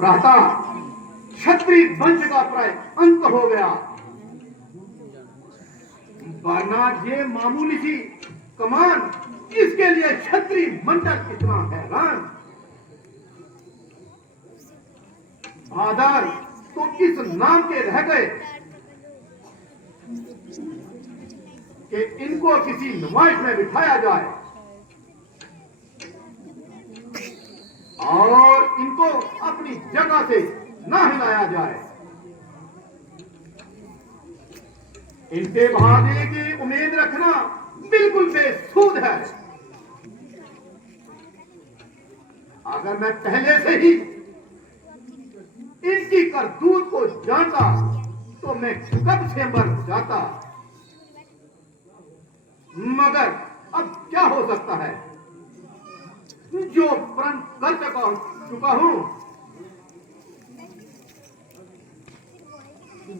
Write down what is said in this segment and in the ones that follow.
प्रातः क्षत्रिय वंश का प्राय अंत हो गया, वरना ये मामूली सी कमान इसके लिए क्षत्रिय मंडल इतना हैरान। भादर तो इस नाम के रह गए कि इनको किसी नुमाइश में बिठाया जाए और इनको अपनी जगह से ना हिलाया जाए। इनके भागने की उम्मीद रखना बिल्कुल बेसूद है। अगर मैं पहले से ही इनकी करतूत को जानता तो मैं कब से मर जाता, मगर अब क्या हो सकता है, जो प्रण कर चुका हूं।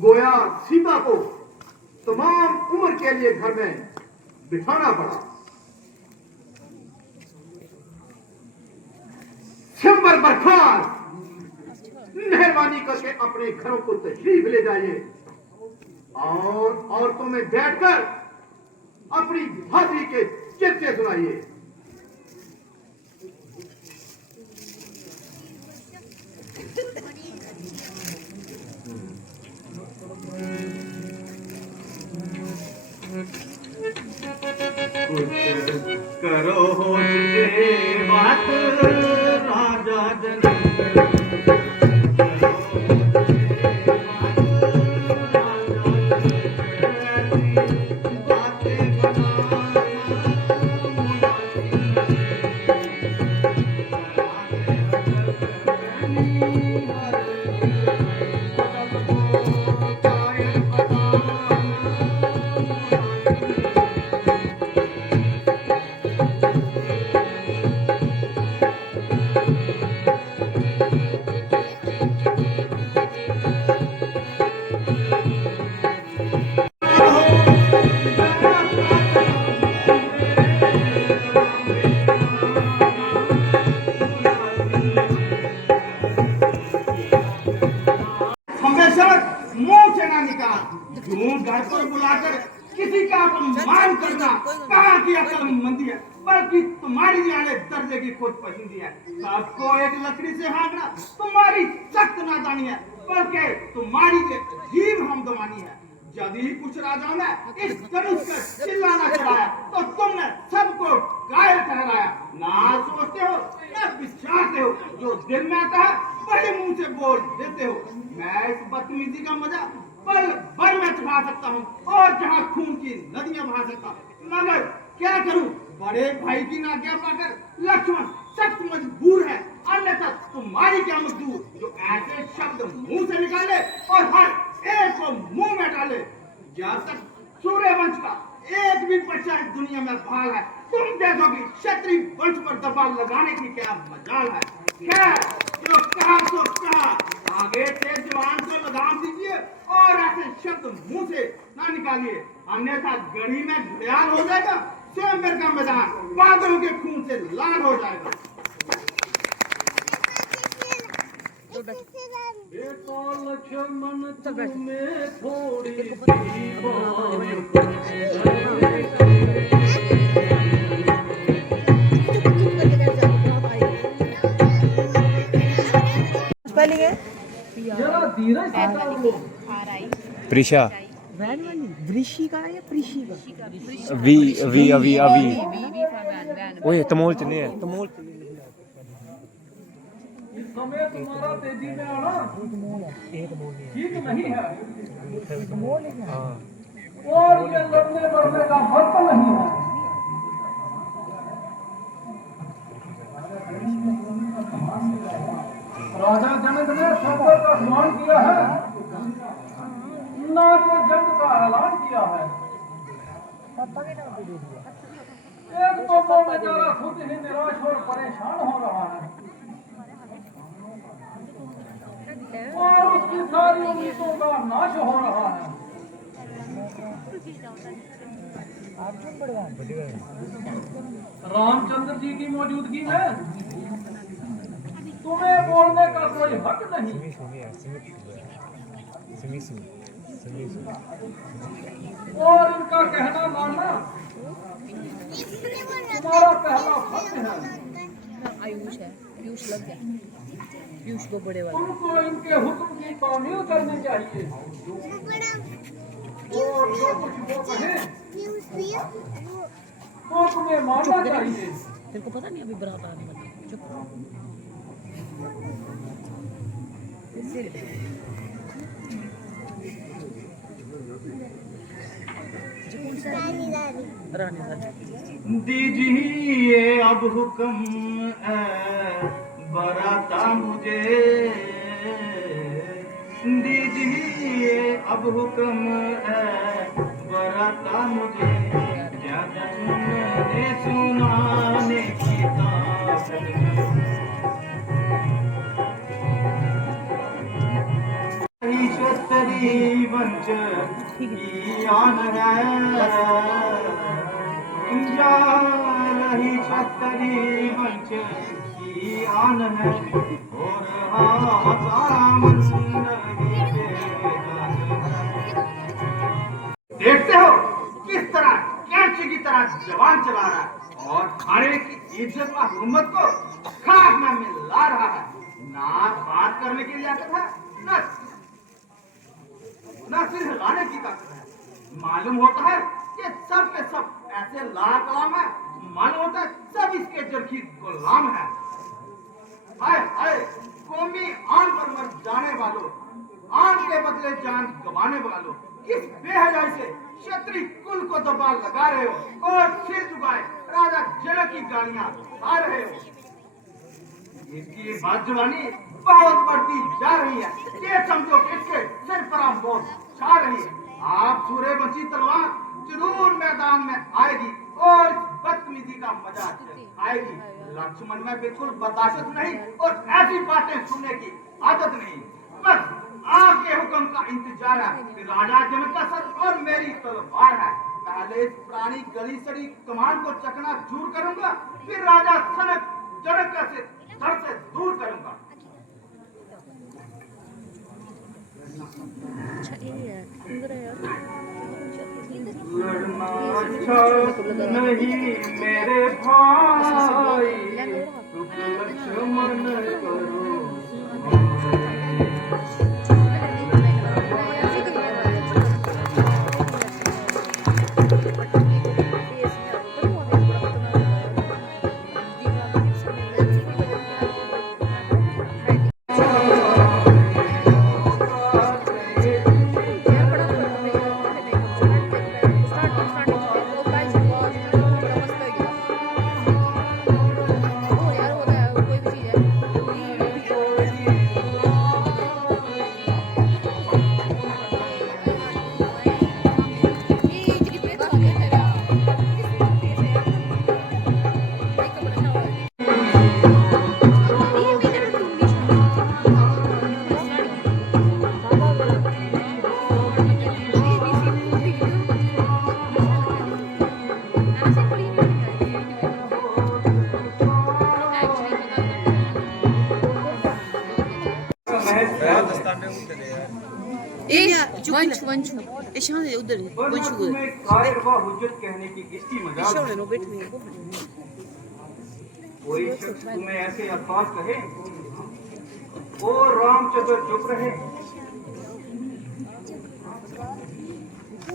गोया सीता को तमाम उम्र के लिए घर में बिठाना पड़ा। स्वयंवर बरखार, मेहरबानी करके अपने घरों को तशरीफ ले जाइए और औरतों में बैठकर अपनी भाभी के चर्चे सुनाइए। करो बात राजा जन घर पर बुलाकर किसी का अपमान करना कहाँ की अक्लमंदी है, बल्कि तुम्हारी वाले दर्जे की खुद पसंदी है। सबको एक लकड़ी से हाँकना तुम्हारी सख्त नादानी है, बल्कि तुम्हारी जीव हमदमानी है। यदि कुछ राजाओं ने इस धनुष का चिल्लाना चलाया तो तुमने सबको घायल ठहराया। ना सोचते हो ना विचारते हो, जो दिल में आता है वही मुंह से बोल देते हो। मैं इस बदतमीजी का मजा पल भर में चुका सकता हूँ और जहाँ खून की नदियां बहा सकता हूँ, मगर क्या करूँ, बड़े भाई की आज्ञा पाकर लक्ष्मण सख्त मजबूर है। अन्यथा तुम्हारी क्या मजदूर जो ऐसे शब्द मुंह से निकाले और हर एक को मुंह में डाले। जब तक सूर्यवंश का एक भी बच्चा इस दुनिया में भाल है, तुम देखोगी क्षत्रिय वंश पर दबाव लगाने की क्या मजाल है। क्या जो कहा सो कहा, आगे से जवान को लगाम दीजिए और ऐसे शब्द मुंह से ना निकालिए, अन्यथा गढ़ी में घड़ियाल हो जाएगा, स्वयंवर का मैदान बादलों के खून से लाल हो जाएगा। लक्ष्मण तुम्हें थोड़ी प्रिशा वृषिका या प्रिशिका वी वी अवी अवी ओए तमोल च नहीं है तमोल इस समय तुम्हारा तेजी में आना ठीक नहीं है और ये लड़ने मरने का मत नहीं है। राजा जनक ने शंकर का स्मरण किया है, ना तो जंग का ऐलान किया है। एक तो वो बेचारा खुद ही निराश और परेशान हो रहा है और उसकी सारी उम्मीदों का नाश हो रहा है। रामचंद्र जी की मौजूदगी में तुम्हें बोलने का कोई हक नहीं। और इनका कहना मानना तुम्हारा पहला फर्ज है। आयुष है, पीयूष लग गया, पीयूष को बड़े वाला। तुमको इनके हुक्म की तामील करनी चाहिए और जो कुछ वो कहे तो तुम्हें मानना चाहिए। तेरे को पता नहीं अभी बरात आने वाली है। चुप। रानी रानी दीजिए अब हुक्म बराता मुझे, दीजिए अब हुक्म बराता मुझे, ज्यादा सुनने सुनाने की ताकत ईश्वरी वंश की आन है, जा रही छतरी वंश की आन है, और देखते हो किस तरह कैंची की तरह जवान चला रहा है और खाने की इज्जत और हुकूमत को खाक में मिला रहा है। ना बात करने की लियाकत है, ना सिर्फ हिलाने की ताकत है। मालूम होता है कि सब के सब ऐसे लाकलाम है, मालूम होता है सब इसके जरखी गुलाम है। हाय हाय, कौमी आन पर मर जाने वालों, आन के बदले जान गंवाने वालों, किस बेहयाई से क्षत्रिय कुल को दबा लगा रहे हो और सिर झुकाए राजा जनक की गालियां खा रहे हो। इसकी बात जवानी बहुत बढ़ती जा रही है। ये समझो कि इसके सिर पर आप बहुत छा रही है। आप सूर्य बची तलवार जरूर मैदान में आएगी और बदतमीजी का मजा आएगी। लक्ष्मण में बिल्कुल बर्दाश्त नहीं और ऐसी बातें सुनने की आदत नहीं। बस आपके हुक्म का इंतजार है कि राजा जनक का सर और मेरी तलवार है। पहले इस पुरानी गली सड़ी कमान को चकना चूर करूंगा, फिर राजा जनक का सिर सर से दूर करूंगा। लड़ना अच्छा नहीं मेरे भाई, लक्ष्मण करो वंशु ईशान उधर वंशु तुम्हें कायर व हुज्जत कहने की किसकी मजाल है? ईशान बैठे हैं वो। कोई शख्स तुम्हें ऐसे अल्फाज कहे और रामचंद्र चुप रहे।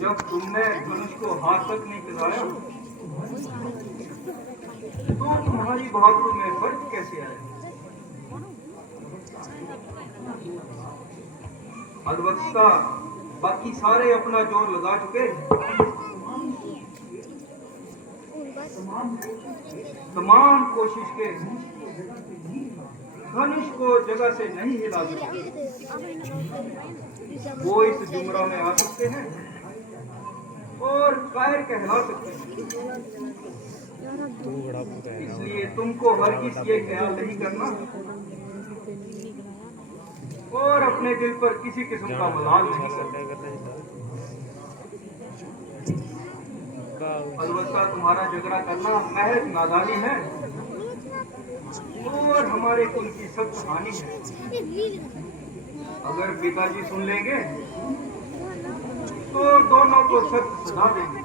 जब तुमने धनुष को हाथ तक नहीं लगाया तो तुम्हारी बहादुरी में फर्क कैसे आया? अलबत्ता बाकी सारे अपना जोर लगा चुके, तमाम कोशिश के धनुष को जगह से नहीं हिला सके। वो इस जुमरा में आ सकते हैं और कायर कहला सकते हैं। इसलिए तुमको हरगिज़ ये ख्याल नहीं करना और अपने दिल पर किसी किस्म का मलाल नहीं करना। अलबत्ता तुम्हारा झगड़ा करना महज नादानी है। और हमारे कुल की सख्त हानि है। अगर पिताजी सुन लेंगे तो दोनों को सख्त सजा देंगे।